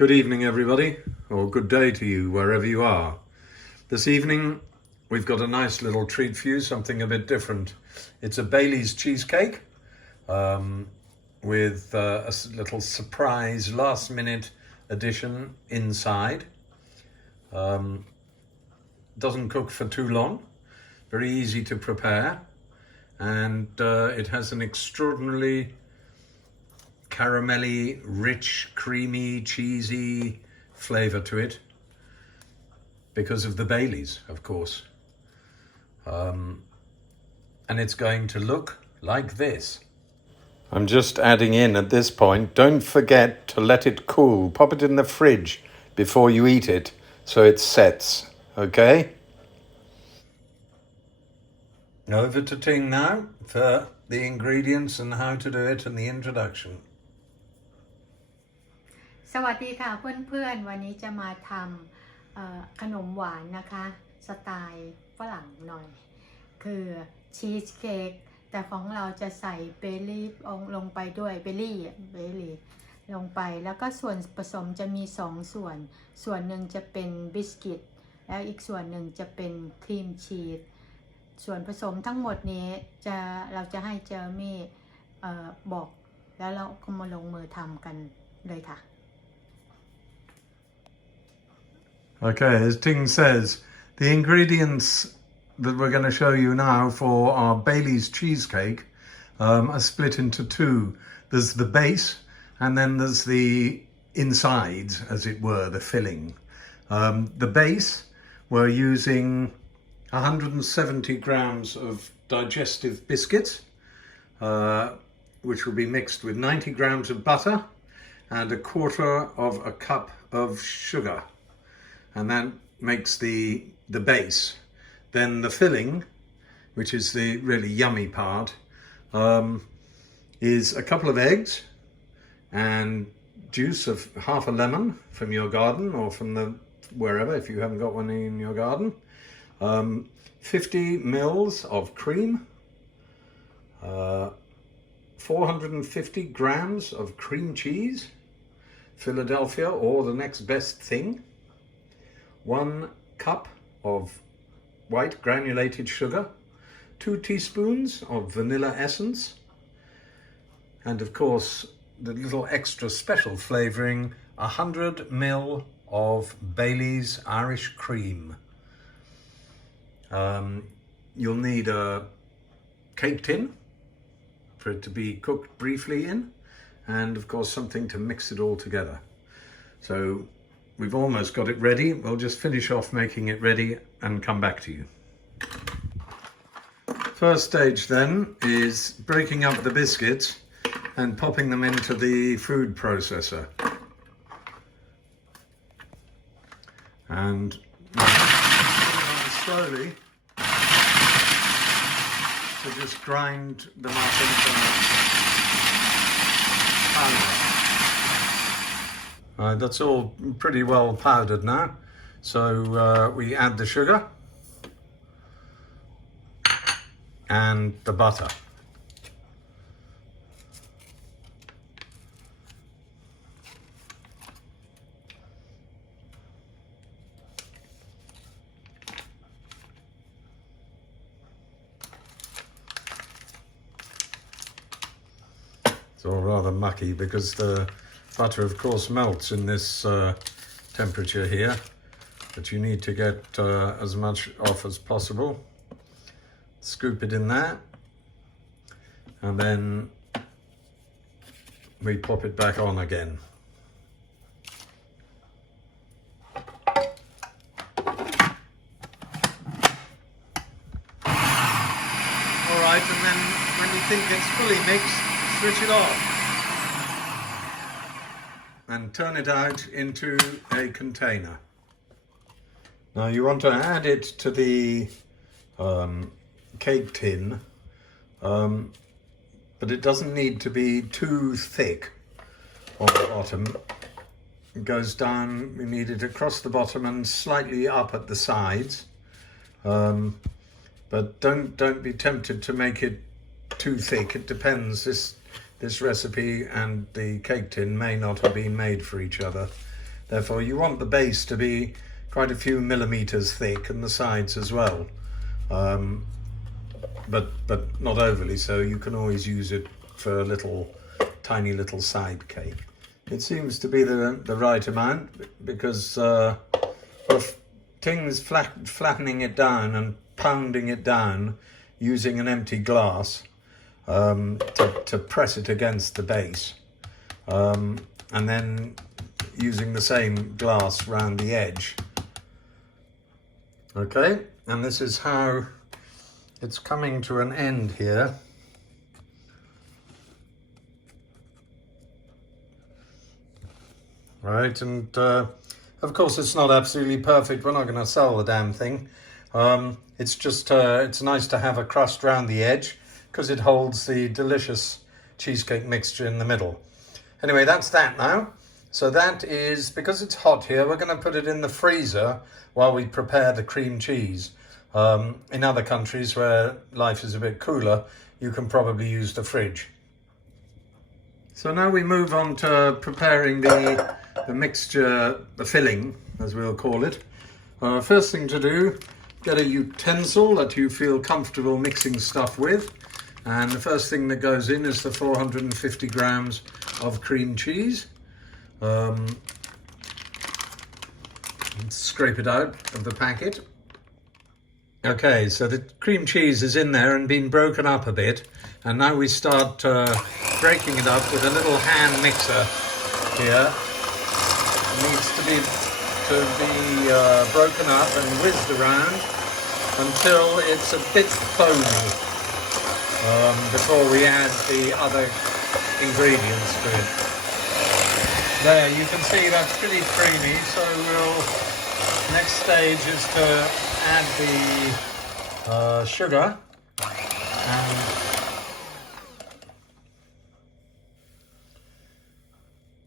Good evening, everybody, or good day to you, wherever you are. This evening, we've got a nice little treat for you, something a bit different. It's a Bailey's cheesecake with a little surprise last-minute addition inside. Doesn't cook for too long, very easy to prepare, and it has an extraordinarily caramelly, rich, creamy, cheesy flavour to it because of the Baileys, of course. And it's going to look like this. I'm just adding in at this point, don't forget to let it cool. Pop it in the fridge before you eat it so it sets, okay? Over to Ting now for the ingredients and how to do it and the introduction. สวัสดีค่ะเพื่อนๆวันนี้จะมาทำขนมหวานนะคะสไตล์ฝรั่งหน่อยคือชีสเค้กแต่ของเราจะใส่เบลลี่ลงไปด้วยเบลลี่ลงไปแล้วก็ส่วนผสมจะมี2ส่วนหนึ่งจะเป็นบิสกิตแล้วอีกส่วนหนึ่งจะเป็นครีมชีสส่วนผสมทั้งหมดนี้เราจะให้เจอร์มี่บอกแล้วเราก็มาลงมือทำกันเลยค่ะOkay, as Ting says, the ingredients that we're going to show you now for our Bailey's cheesecake are split into two. There's the base and then there's the insides, as it were, the filling. The base, we're using 170 grams of digestive biscuits, which will be mixed with 90 grams of butter and 1/4 of a cup of sugar. And that makes the base. Then the filling, which is the really yummy part, is a couple of eggs and juice of half a lemon from your garden or from wherever, if you haven't got one in your garden. 50 mils of cream, 450 grams of cream cheese, Philadelphia or the next best thing. 1 cup of white granulated sugar, 2 teaspoons of vanilla essence, and of course the little extra special flavouring, 100 ml of Bailey's Irish cream. You'll need a cake tin for it to be cooked briefly in, and of course something to mix it all together. So we've almost got it ready. We'll just finish off making it ready and come back to you. First stage then is breaking up the biscuits and popping them into the food processor. And slowly to just grind them up into powder. That's all pretty well powdered now, so we add the sugar and the butter. It's all rather mucky because the butter, of course, melts in this temperature here, but you need to get as much off as possible. Scoop it in there, and then we pop it back on again. All right, and then when you think it's fully mixed, switch it off and turn it out into a container. Now you want to add it to the cake tin, but it doesn't need to be too thick on the bottom. It goes down, we need it across the bottom and slightly up at the sides, but don't be tempted to make it too thick. It depends. This recipe and the cake tin may not have been made for each other. Therefore, you want the base to be quite a few millimeters thick and the sides as well. But not overly so. You can always use it for a tiny little side cake. It seems to be the right amount because Ting's flattening it down and pounding it down using an empty glass to press it against the base, and then using the same glass round the edge. Okay, and this is how it's coming to an end here. Right, and of course it's not absolutely perfect. We're not going to sell the damn thing. It's just it's nice to have a crust round the edge because it holds the delicious cheesecake mixture in the middle. Anyway, that's that now. So that is, because it's hot here, we're going to put it in the freezer while we prepare the cream cheese. In other countries where life is a bit cooler, you can probably use the fridge. So now we move on to preparing the mixture, the filling, as we'll call it. First thing to do, get a utensil that you feel comfortable mixing stuff with. And the first thing that goes in is the 450 grams of cream cheese. Scrape it out of the packet. Okay, so the cream cheese is in there and been broken up a bit. And now we start breaking it up with a little hand mixer here. It needs to be broken up and whizzed around until it's a bit foamy before we add the other ingredients to it. There, you can see that's pretty creamy, so next stage is to add the sugar and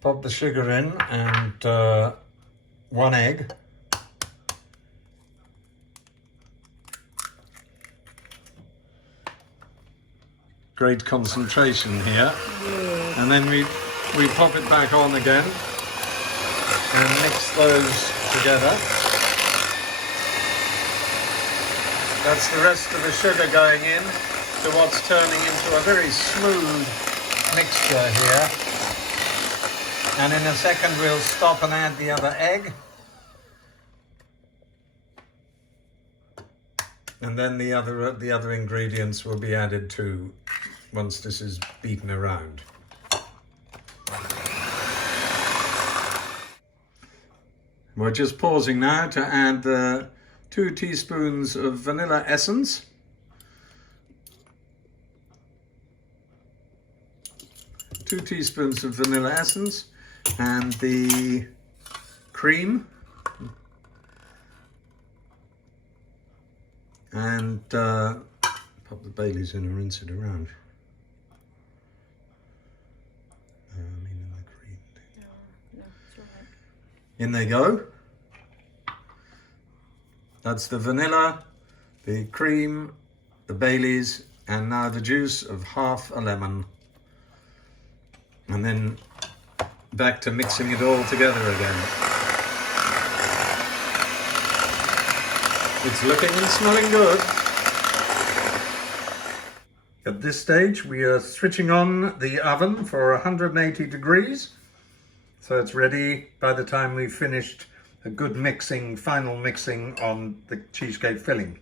pop the sugar in and 1 egg. Great concentration here. And then we pop it back on again and mix those together. That's the rest of the sugar going in to what's turning into a very smooth mixture here. And in a second we'll stop and add the other egg. And then the other ingredients will be added too once this is beaten around. We're just pausing now to add the 2 teaspoons of vanilla essence. Two teaspoons of vanilla essence and the cream. And pop the Baileys in and rinse it around. In the cream. No, it's right. In they go. That's the vanilla, the cream, the Baileys, and now the juice of half a lemon. And then back to mixing it all together again. It's looking and smelling good. At this stage, we are switching on the oven for 180 degrees. So it's ready by the time we've finished a good mixing, final mixing on the cheesecake filling.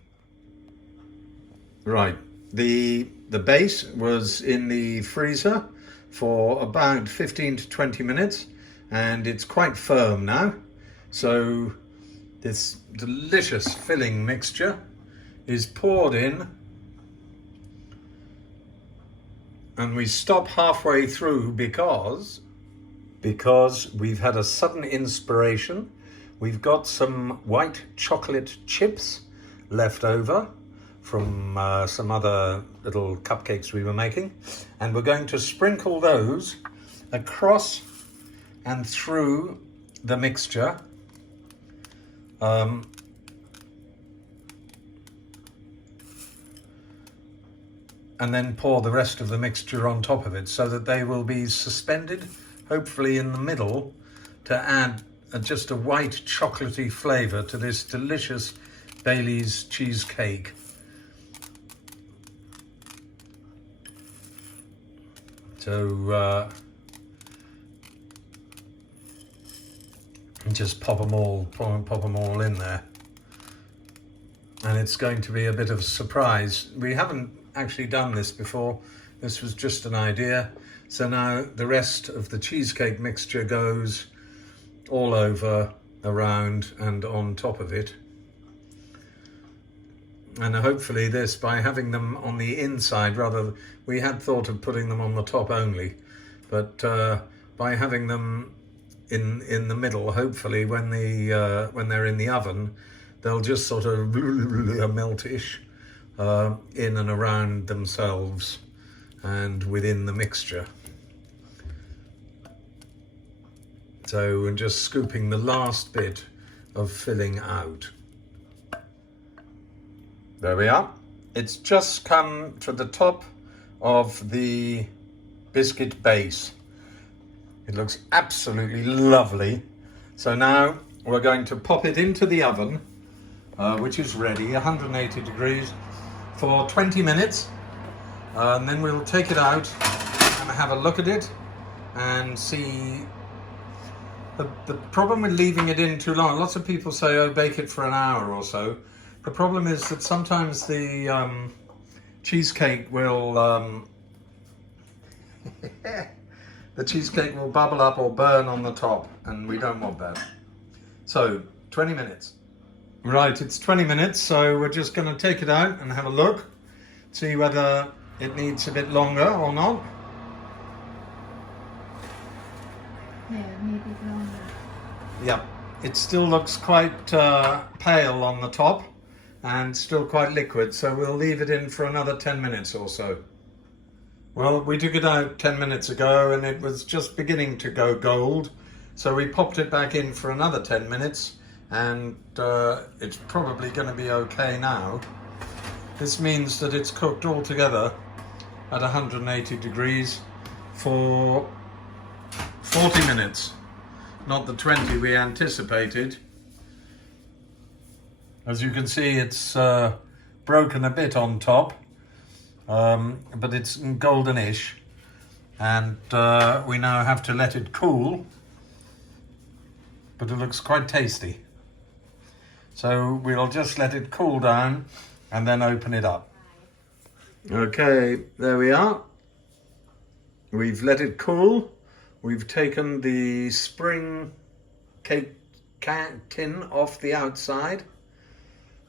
Right, the base was in the freezer for about 15 to 20 minutes and it's quite firm now. So this delicious filling mixture is poured in and we stop halfway through because we've had a sudden inspiration. We've got some white chocolate chips left over from some other little cupcakes we were making, and we're going to sprinkle those across and through the mixture. And then pour the rest of the mixture on top of it so that they will be suspended, hopefully in the middle, to add just a white chocolatey flavour to this delicious Bailey's cheesecake. So just pop them all in there, and it's going to be a bit of a surprise. We haven't actually done this before. This was just an idea. So now the rest of the cheesecake mixture goes all over, around and on top of it. And hopefully this, by having them on the inside, we had thought of putting them on the top only, but by having them in the middle, hopefully when they're in the oven, they'll just sort of meltish in and around themselves and within the mixture. So we're just scooping the last bit of filling out. There we are. It's just come to the top of the biscuit base. It looks absolutely lovely. So now we're going to pop it into the oven, which is ready, 180 degrees, for 20 minutes. And then we'll take it out and have a look at it and see. The problem with leaving it in too long, lots of people say, oh, bake it for an hour or so. The problem is that sometimes the cheesecake will the cheesecake will bubble up or burn on the top, and we don't want that. So 20 minutes. Right, it's 20 minutes, so we're just going to take it out and have a look, see whether it needs a bit longer or not. Yeah, maybe longer. Yeah, it still looks quite pale on the top and still quite liquid, so we'll leave it in for another 10 minutes or so. Well, we took it out 10 minutes ago and it was just beginning to go gold, so we popped it back in for another 10 minutes and it's probably going to be okay now. This means that it's cooked all together at 180 degrees for 40 minutes, not the 20 we anticipated. As you can see, it's broken a bit on top, but it's goldenish, and we now have to let it cool, but it looks quite tasty. So we'll just let it cool down and then open it up. Okay, there we are. We've let it cool. We've taken the spring cake tin off the outside,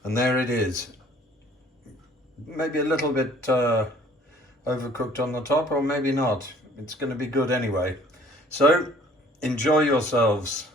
and there it is. Maybe a little bit overcooked on the top, or maybe not. It's going to be good anyway. So enjoy yourselves.